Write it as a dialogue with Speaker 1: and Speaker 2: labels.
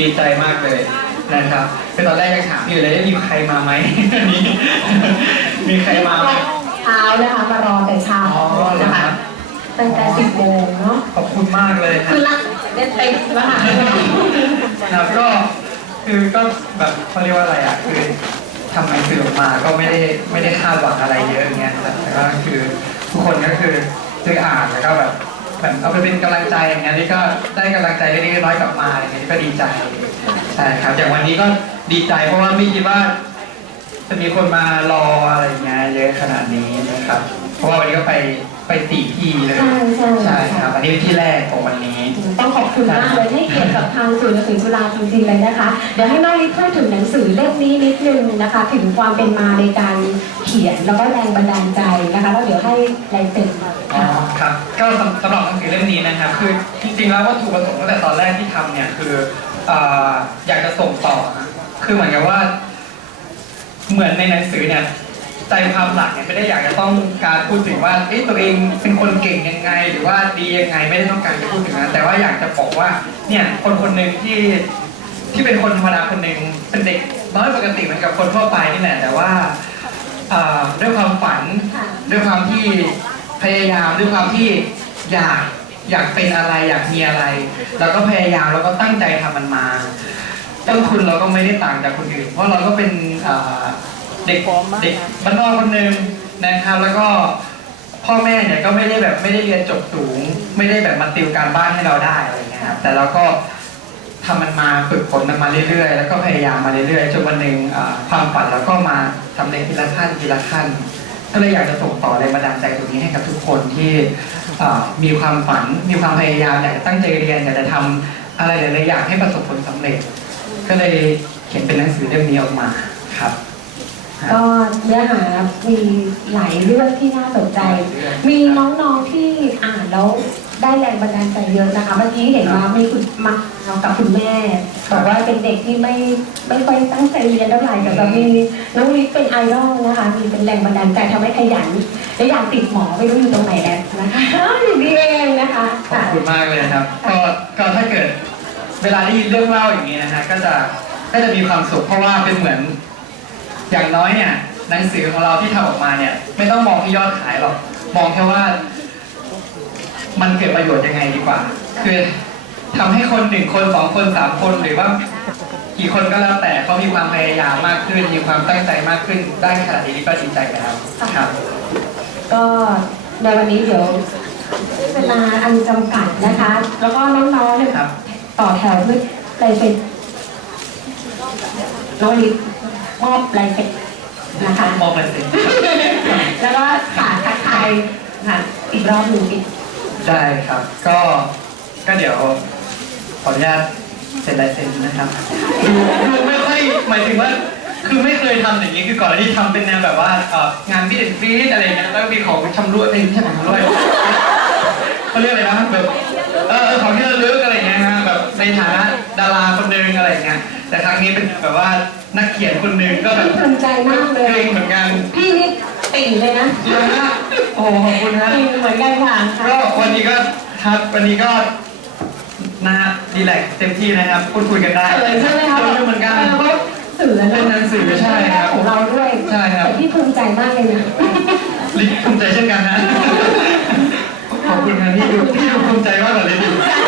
Speaker 1: ดีใจมากเลยนะครับคือตอนแรกยังถามอยู่เลยว่ามีใครมาไหมอันนี้มีใครมาไหม
Speaker 2: เช้านะคะมารอแต่เช้า
Speaker 1: อ๋อเหรอ
Speaker 2: นะ
Speaker 1: ครั
Speaker 2: คะ
Speaker 1: บ
Speaker 2: ตั้งแต่สิบโมงเนาะ
Speaker 1: ขอบคุณมากเลยครั
Speaker 2: คื
Speaker 1: บ
Speaker 2: อรักเล่นเต็มแล้วค่ะ
Speaker 1: ครับก็คือก็แบบเขาเรียกว่าอะไรอะคือทำหนังสือออกมาก็ไม่ได้ไม่ได้คาดหวังอะไรเยอะอย่างเงี้ยครับแต่ก็คือทุกคนก็คือคืออ่านแล้วก็แบบ แบบเอาไปเป็นกำลังใจอย่างเงี้ยนี่ก็ได้กำลังใจเล็กๆน้อยๆกลับมาอย่างเงี้ยก็ดีใจใช่ครับอย่างวันนี้ก็ดีใจเพราะว่าไม่คิดว่า จะมีคนมารออะไรอย่างเงี้ยเยอะขนาดนี้นะครับ เพราะว่าวันนี้ก็ไปไปสี่ที่เลย
Speaker 2: ใช่ใช่
Speaker 1: ใช่ ครับอันนี้เป็นที่แรกของวันนี้
Speaker 2: ต้องขอบคุณมากเลยให้เกียรติกับทางศูนย์หนังสือจุฬาจริงๆเลยนะคะ เดี๋ยวให้น้องลิศพูดถึงหนังสือเล่มนี้นิดนึงนะคะ ถึงความเป็นมาในการเขียนแล้วก็แรงบันดาลใจนะคะแล้วเดี๋ยวให้ลายเซ็นมา
Speaker 1: อ๋อ
Speaker 2: ค่ะ
Speaker 1: ครับ ก็สำสำหรับหนังสือเล่มนี้นะครับคือจริงๆแล้ววัตถุประสงค์ตั้งแต่ตอนแรกที่ทำเนี่ยคือเอ่ออยากจะส่งต่อนะคือเหมือนกับว่า เหมือนในหนังสือเนี่ยใจความหลักเนี่ยไม่ได้อยากจะต้องการพูดถึงว่าเอ๊ะตัวเองเป็นคนเก่งยังไง หรือว่าดียังไงไม่ได้ต้องการจะพูดถึงนั้นแต่ว่าอยากจะบอกว่าเนี่ยคนคนหนึ่งที่ที่เป็นคนธรรมดาคนหนึ่งเป็นเด็กน้อยปกติเหมือนกับคนทั่วไปนี่แหละแต่ว่าเอ่อด้วยความฝัน
Speaker 2: ค่ะ
Speaker 1: ด้วยความที่ พยายามด้วยความที่อยากอยากเป็นอะไรอยากมีอะไร แล้วก็พยายามแล้วก็ตั้งใจทำมันมาต้นทุนเราก็ไม่ได้ต่างจากคนอื่น เพราะเราก็เป็นเอ่อเด็กเด็กบ้านนอกคนหนึ่งนะครับ แล้วก็พ่อแม่เนี่ยก็ไม่ได้แบบไม่ได้เรียนจบสูง ไม่ได้แบบมาติวการบ้านให้เราได้อะไรเงี้ยครับแต่เราก็ทำมันมาฝึกฝนมันมาเรื่อยๆ แล้วก็พยายามมาเรื่อยๆจนวันหนึ่งเอ่อความฝันเราก็มาสำเร็จทีละขั้นทีละขั้น ก็เลยอยากจะส่งต่อแรงบันดาลใจตรงนี้ให้กับทุกคนที่มีความฝัน มีความพยายามอยากจะตั้งใจเรียนอยากจะทำอะไรหลายๆอย่างให้ประสบผลสำเร็จ ก็เลยเขียนเป็นหนังสือเล่มนี้ออกมาครับ
Speaker 2: ก็เนื้อหามีหลายเรื่องที่น่าสนใจ มีน้องๆที่อ่านแล้วได้แรงบันดาลใจเยอะนะคะเมื่อกี้เห็นว่ามีคุณมากับคุณแม่บอกว่าเป็นเด็กที่ไม่ไม่ค่อยตั้งใจเรียนเท่าไหร่แต่แบบมีน้องลิศเป็นไอดอลนะคะมีเป็นแรงบันดาลใจทำให้ขยันและอยากติดหมอไม่รู้อยู่ตรงไหนแล้วนะคะอยู่นี่เองนะคะ
Speaker 1: ขอบคุณมากเลยครับก็ก็ถ้าเกิดเวลาได้ยินเรื่องเล่าอย่างนี้นะฮะก็จะก็จะมีความสุขเพราะว่าเป็นเหมือน อย่างน้อยเนี่ยหนังสือของเราที่ทำออกมาเนี่ย ไม่ต้องมองที่ยอดขายหรอก มองแค่ว่า มันเกิดประโยชน์ยังไงดีกว่า คือทำให้คนหนึ่งคนสองคนสามคนหรือว่ากี่คนก็แล้วแต่เขามีความพยายามมากขึ้น มีความตั้งใจมากขึ้นได้ขนาดนี้ก็ดีใจแล้วครับ
Speaker 2: ก็ในวันนี้เดี๋ยวเวลาอันจำกัดนะคะ แล้วก็น้องๆเนี่ย
Speaker 1: ครับ
Speaker 2: ต่อแถวเพื่อลายเซ็นน้องลิศ มอบลายเซ็นนะคะ
Speaker 1: มองไปสิ
Speaker 2: แล้วก็ฝากทักทายค่ะอีกรอบหนึ่งอีก
Speaker 1: ได้ครับ ก็ก็เดี๋ยวขออนุญาตเซ็นลายเซ็นนะครับดูดูไม่ค่อยหมายถึงว่าคือไม่เคยทำอย่างนี้คือก่อนหน้านี้ทำเป็นแนวแบบว่าเอ่องานบิดฟีดอะไรเงี้ยแล้วก็มีของชำร่วยไม่ใช่ของชำร่วยเขาเรียกอะไรนะแบบเออเออของที่ระลึกอะไรเงี้ยฮะแบบในฐานะดาราคนหนึงอะไรเงี้ยแต่ครั้งนี้เป็นแบบว่า นักเขียนคนหนึงก็แบบ
Speaker 2: ภูมิใจมากเลย
Speaker 1: เกรงเหมือนกัน
Speaker 2: พี่นี่ติ่งเลยนะ
Speaker 1: เยอะนะโอ้โหขอบคุณฮะ
Speaker 2: ติ่งเหมือนกันค่ะ
Speaker 1: ก็วันนี้ก็ครับวันนี้ก็นะฮะดีแลกซ์เต็มที่นะครับพูดคุยกันได้
Speaker 2: เขินใช่ไหมคะ
Speaker 1: เขินเหมือนกัน
Speaker 2: เพราะสื่อแล้ว
Speaker 1: เป็นหนังสือใช่ครับ
Speaker 2: ของเราด้วย
Speaker 1: ใช่ครับ
Speaker 2: แต่พี่ภูมิใจมากเลยนะ
Speaker 1: ลิศภูมิใจเช่นกันนะขอบคุณนะที่ดูที่ดูภูมิใจมากกว่าลิศอยู่ครับ
Speaker 2: เปิดดูก่อนเลย
Speaker 1: อ๋